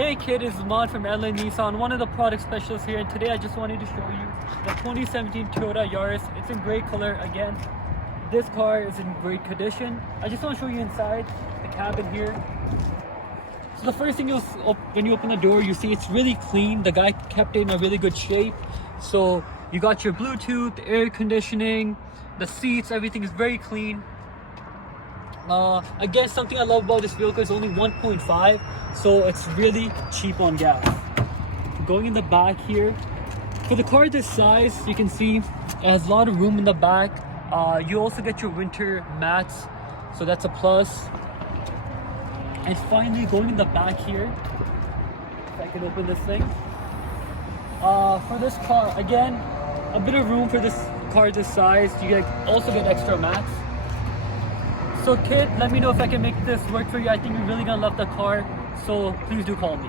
Hey kid, it's Mod from LA Nissan, one of the product specialists here, and today I just wanted to show you the 2017 Toyota Yaris. It's in great color again. This car is in great condition. I just want to show you inside the cabin here. So the first thing when you open the door, you see it's really clean. The guy kept it in a really good shape. So you got your Bluetooth, air conditioning, the seats, everything is very clean. Again, something I love about this vehicle is only 1.5, so it's really cheap on gas. Going in the back here, for the car this size, you can see it has a lot of room in the back. You also get your winter mats, so that's a plus. And finally, going in the back here, if I can open this thing. For this car, again, a bit of room for this car this size. You also get extra mats. So kid, let me know if I can make this work for you. I think you're really gonna love the car, so please do call me.